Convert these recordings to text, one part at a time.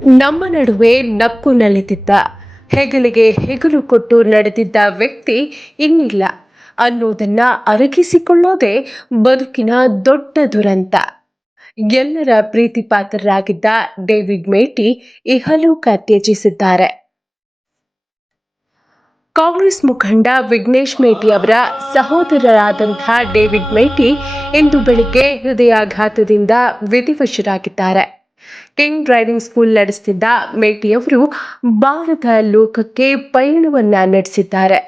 ನಮ್ಮ ನಡುವೆ ನಕ್ಕು ನಲಿದಿದ್ದ, ಹೆಗಲಿಗೆ ಹೆಗಲು ಕೊಟ್ಟು ನಡೆದಿದ್ದ ವ್ಯಕ್ತಿ ಇನ್ನಿಲ್ಲ ಅನ್ನೋದನ್ನ ಅರಗಿಸಿಕೊಳ್ಳೋದೇ ಬದುಕಿನ ದೊಡ್ಡ ದುರಂತ. ಎಲ್ಲರ ಪ್ರೀತಿ ಪಾತ್ರರಾಗಿದ್ದ ಡೇವಿಡ್ ಮೇಟಿ ಇಹಲೋಕ ತ್ಯಜಿಸಿದ್ದಾರೆ. ಕಾಂಗ್ರೆಸ್ ಮುಖಂಡ ವಿಘ್ನೇಶ್ ಮೇಟಿ ಅವರ ಸಹೋದರರಾದಂತಹ ಡೇವಿಡ್ ಮೇಟಿ ಇಂದು ಬೆಳಿಗ್ಗೆ ಹೃದಯಾಘಾತದಿಂದ ವಿಧಿವಶರಾಗಿದ್ದಾರೆ. ಕಿಂಗ್ ಡ್ರೈವಿಂಗ್ ಸ್ಕೂಲ್ ನಡೆಸುತ್ತಿದ್ದ ಮೇಟಿಯವರು ಬಾರದ ಲೋಕಕ್ಕೆ ಪಯಣವನ್ನ ನಡೆಸಿದ್ದಾರೆ.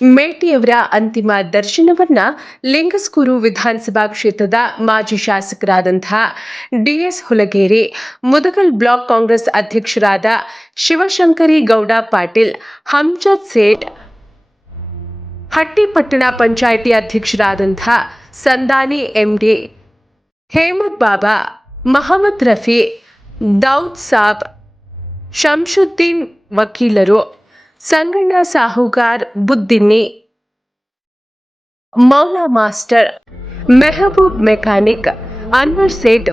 ಮೇಟಿಯವರ ಅಂತಿಮ ದರ್ಶನವನ್ನ ಲಿಂಗಸ್ಕೂರು ವಿಧಾನಸಭಾ ಕ್ಷೇತ್ರದ ಮಾಜಿ ಶಾಸಕರಾದಂತಹ ಡಿಎಸ್ ಹುಲಗೇರಿ, ಮುದಗಲ್ ಬ್ಲಾಕ್ ಕಾಂಗ್ರೆಸ್ ಅಧ್ಯಕ್ಷರಾದ ಶಿವಶಂಕರಿ ಗೌಡ ಪಾಟೀಲ್, ಹಮ್ಜದ್ ಸೇಠ್, ಹಟ್ಟಿಪಟ್ಟಣ ಪಂಚಾಯಿತಿ ಅಧ್ಯಕ್ಷರಾದಂತಹ ಸಂದಾನಿ ಎಂಡಿ, ಹೇಮದ್ ಬಾಬಾ, ಮಹಮ್ಮದ್ ರಫಿ, ದೌದ್ ಸಾಬ್, ಶಂಶುದ್ದೀನ್ ವಕೀಲರು, ಸಂಗಣ್ಣ ಸಾಹುಕಾರ್ ಬುದ್ದಿನ್ನಿ, ಮೌಲಾ ಮಾಸ್ಟರ್, ಮೆಹಬೂಬ್ ಮೆಕ್ಯಾನಿಕ್, ಅನ್ವರ್ ಸೇಠ್,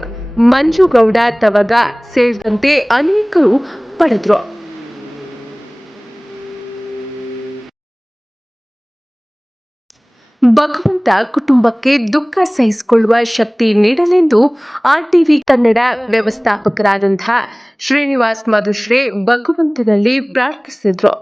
ಮಂಜುಗೌಡ ತವಗ ಸೇರಿದಂತೆ ಅನೇಕರು ಪಡೆದರು. ಭಗವಂತ ಕುಟುಂಬಕ್ಕೆ ದುಃಖ ಸಹಿಸಿಕೊಳ್ಳುವ ಶಕ್ತಿ ನೀಡಲೆಂದು ಆರ್ಟಿವಿ ಕನ್ನಡ ವ್ಯವಸ್ಥಾಪಕರಾದಂತಹ ಶ್ರೀನಿವಾಸ್ ಮಧುಶ್ರೀ ಭಗವಂತನಲ್ಲಿ ಪ್ರಾರ್ಥಿಸಿದರು.